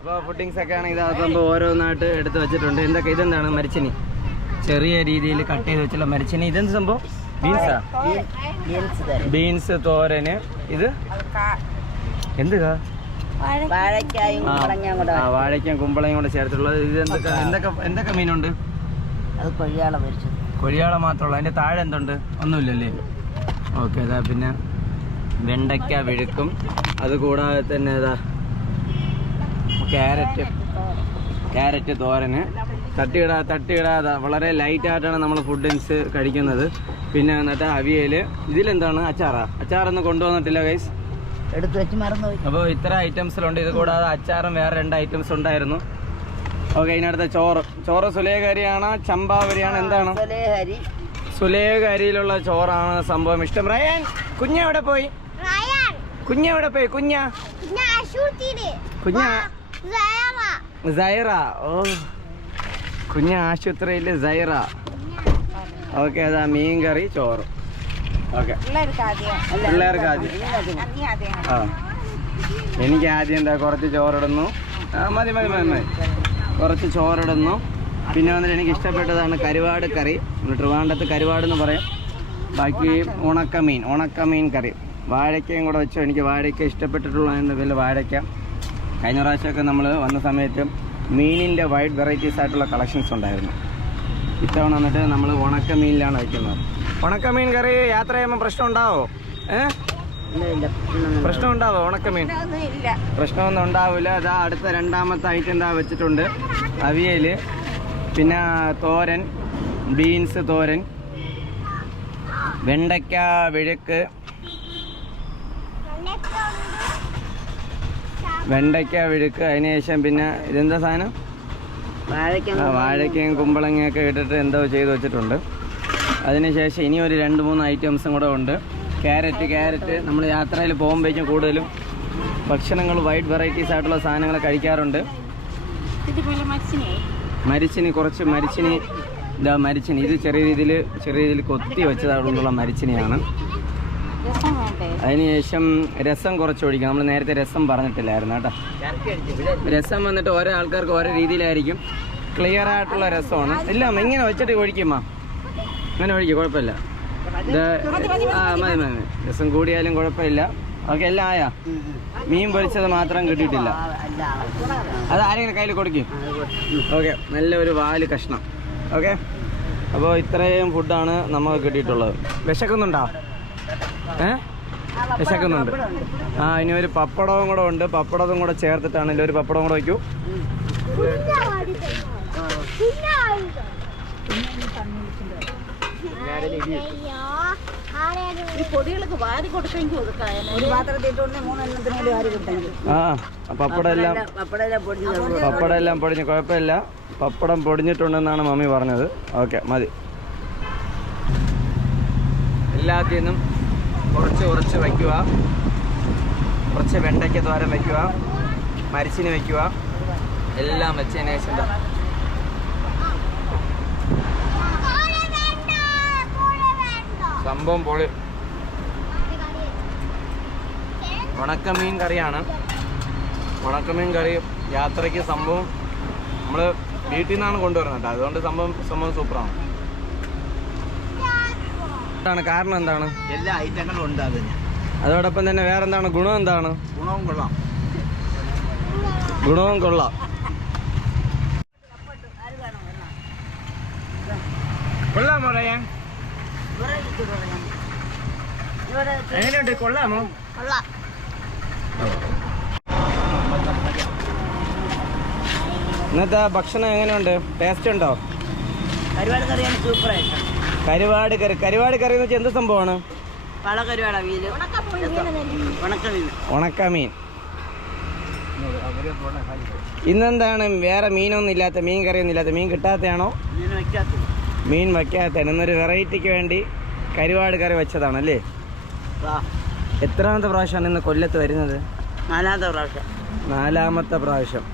അപ്പോൾ ഫുഡിങ്സ് ഒക്കെ ആണെങ്കിൽ ഇതാകുമ്പോൾ ഓരോന്നായിട്ട് എടുത്ത് വെച്ചിട്ടുണ്ട്. എന്തൊക്കെ ഇതെന്താണ് മരിച്ചിനി, ചെറിയ രീതിയിൽ കട്ട് ചെയ്ത് വെച്ചുള്ള മരിച്ചിനി. ഇതെന്ത് സംഭവം? ബീൻസാ? ബീൻസ് തോരന്. ഇത് എന്തുകാ? വാഴയ്ക്കും കുമ്പളയും കൂടെ ചേർത്തുള്ളത്. ഇത് എന്തൊക്കെ മീനുണ്ട്? കൊഴിയാള മാത്രമുള്ള. അതിന്റെ താഴെ എന്തുണ്ട്? ഒന്നുമില്ലല്ലേ? ഓക്കെ. അതാ പിന്നെ വെണ്ടയ്ക്ക വിഴുക്കും, അതുകൂടാതെ തന്നെ ഇതാ ക്യാരറ്റ് തോരന്. തട്ടിയിടാതെ വളരെ ലൈറ്റായിട്ടാണ് നമ്മൾ ഫുഡിങ്സ് കഴിക്കുന്നത്. പിന്നെ എന്നിട്ട് അവിയൽ. ഇതിലെന്താണ്? അച്ചാറൊന്നും കൊണ്ടുവന്നിട്ടില്ല ഗൈസ്, എടുത്തു വെച്ച് മറന്നുപോയി. അപ്പോൾ ഇത്ര ഐറ്റംസിലുണ്ട്. ഇത് കൂടാതെ അച്ചാറും വേറെ 2 ഐറ്റംസ് ഉണ്ടായിരുന്നു. ഓക്കെ. ഇതിനടുത്ത ചോറ് സുലേഖരിയാണോ ചമ്പാവരിയാണോ? എന്താണ്? സുലേഖരിയിലുള്ള ചോറാണ് സംഭവം ഇഷ്ടം. റയാൻ കുഞ്ഞെവിടെ പോയി? കുഞ്ഞ സൈറ. ഓ, കുഞ്ഞ ആശുപത്രിയിൽ സൈറ. ഓക്കെ. അതാ മീൻ കറി, ചോറ്. ഓക്കെ. പിള്ളേർക്ക് ആദ്യം. ആ, എനിക്ക് ആദ്യം എന്താ കുറച്ച് ചോറിടുന്നു. മതി. കുറച്ച് ചോറിടുന്നു. പിന്നെ വന്നിട്ട് എനിക്ക് ഇഷ്ടപ്പെട്ടതാണ് കരുവാട് കറി. ട്രിവാൻഡ്രത്ത് കരുവാടെന്ന് പറയും. ബാക്കി ഉണക്കമീൻ കറി. വാഴയ്ക്കയും കൂടെ വെച്ചോ. എനിക്ക് വാഴയ്ക്ക ഇഷ്ടപ്പെട്ടിട്ടുള്ള പേരിൽ വാഴയ്ക്ക. കഴിഞ്ഞ പ്രാവശ്യമൊക്കെ നമ്മൾ വന്ന സമയത്ത് മീനിൻ്റെ വൈഡ് വെറൈറ്റീസ് ആയിട്ടുള്ള കളക്ഷൻസ് ഉണ്ടായിരുന്നു. ഇത്തവണ വന്നിട്ട് നമ്മൾ ഉണക്കമീനിലാണ് വയ്ക്കുന്നത്. ഉണക്കമീൻ കറി യാത്ര ചെയ്യുമ്പോൾ പ്രശ്നം ഉണ്ടാവോ? പ്രശ്നം ഉണ്ടാവോ? ഉണക്കമീൻ പ്രശ്നമൊന്നും ഉണ്ടാവില്ല. അതാ അടുത്ത 2ാമത്തെ ഐറ്റം എന്താ വെച്ചിട്ടുണ്ട്. അവിയൽ, പിന്നെ തോരൻ, ബീൻസ് തോരൻ, വെണ്ടയ്ക്ക വിഴുക്ക്, അതിനുശേഷം പിന്നെ ഇതെന്താ സാധനം? വാഴയ്ക്കയും കുമ്പളങ്ങയൊക്കെ ഇട്ടിട്ട് എന്തോ ചെയ്ത് വെച്ചിട്ടുണ്ട്. അതിനുശേഷം ഇനി ഒരു 2-3 ഐറ്റംസും കൂടെ ഉണ്ട്. ക്യാരറ്റ് നമ്മൾ യാത്രയിൽ പോകുമ്പോഴേക്കും കൂടുതലും ഭക്ഷണങ്ങൾ വൈഡ് വെറൈറ്റീസ് ആയിട്ടുള്ള സാധനങ്ങൾ കഴിക്കാറുണ്ട്. മരിച്ചിനി. ഇത് ചെറിയ രീതിയിൽ കൊത്തി വെച്ചതായിട്ടുള്ള മരിച്ചിനിയാണ്. അതിനുശേഷം രസം കുറച്ച് ഒഴിക്കാം. നമ്മൾ നേരത്തെ രസം പറഞ്ഞിട്ടില്ലായിരുന്നു കേട്ടോ. രസം വന്നിട്ട് ഓരോ ആൾക്കാർക്ക് ഓരോ രീതിയിലായിരിക്കും. ക്ലിയർ ആയിട്ടുള്ള രസമാണ്. ഇല്ല, ഇങ്ങനെ വെച്ചിട്ട് ഒഴിക്കുമ്മ, അങ്ങനെ ഒഴിക്കും, കുഴപ്പമില്ല. ഇത് മതി. രസം കൂടിയാലും കുഴപ്പമില്ല. ഓക്കെ. എല്ലാം ആയാ? മീൻ പൊരിച്ചത് മാത്രം കിട്ടിയിട്ടില്ല. അത് ആരെങ്കിലും കയ്യിൽ കൊടുക്കും. ഓക്കെ. നല്ലൊരു വാല് കഷ്ണം. ഓക്കെ. അപ്പോൾ ഇത്രയും ഫുഡാണ് നമുക്ക് കിട്ടിയിട്ടുള്ളത്. വിശക്കുന്നുണ്ടോ? വിശക്കുന്നുണ്ട്. ഇനി ഒരു പപ്പടവും കൂടെ ഉണ്ട്. പപ്പടവും കൂടെ ചേർത്തിട്ടാണ്. ഇതിലൊരു പപ്പടവും കൂടെ വയ്ക്കൂ. പപ്പടം പൊടിഞ്ഞ് കുഴപ്പമില്ല. പപ്പടം പൊടിഞ്ഞിട്ടുണ്ടെന്നാണ് മമ്മി പറഞ്ഞത്. ഓക്കെ, മതി. എല്ലാത്തിനും കുറച്ച് വയ്ക്കുക. കുറച്ച് വെണ്ടയ്ക്ക തോരൻ വയ്ക്കുക, മരിച്ചിന് വയ്ക്കുക. എല്ലാം വെച്ചതിന് ശേഷം സംഭവം പൊളി. ഉണക്കമീൻ കറിയാണ്. ഉണക്കമീൻ കറി യാത്രയ്ക്ക് സംഭവം നമ്മൾ വീട്ടിൽ നിന്നാണ് കൊണ്ടുവരുന്നത്. അതുകൊണ്ട് സംഭവം സൂപ്പറാണ്. കാരണം എന്താണ്? എല്ലാ ഐറ്റങ്ങളും ഉണ്ട് അതിന്. അതോടൊപ്പം തന്നെ വേറെന്താണ് ഗുണം? എന്താണ്? ഗുണവും കൊള്ളാം. കൊള്ളാമോ പറയാൻ? എങ്ങനെയുണ്ട്? കൊള്ളാമോ? ഇന്നത്തെ ഭക്ഷണം എങ്ങനെയുണ്ട്? ടേസ്റ്റ് ഉണ്ടോ? കരുവാട് കറിയാണ് സൂപ്പറായിട്ട്. കരുവാട് കറി എന്ന് വെച്ചാൽ എന്ത് സംഭവമാണ്? ഉണക്കമീൻ. ഇന്നെന്താണ് വേറെ മീനൊന്നും ഇല്ലാത്ത, മീൻ കറിയൊന്നും ഇല്ലാത്ത? മീൻ കിട്ടാത്തയാണോ? മീൻ വയ്ക്കാത്ത. എന്നൊരു വെറൈറ്റിക്ക് വേണ്ടി കരുവാട് കറി വെച്ചതാണല്ലേ? എത്രാമത്തെ പ്രാവശ്യമാണ് ഇന്ന് കൊല്ലത്ത് വരുന്നത്? 4ാമത്തെ പ്രാവശ്യം. 4ാമത്തെ പ്രാവശ്യം.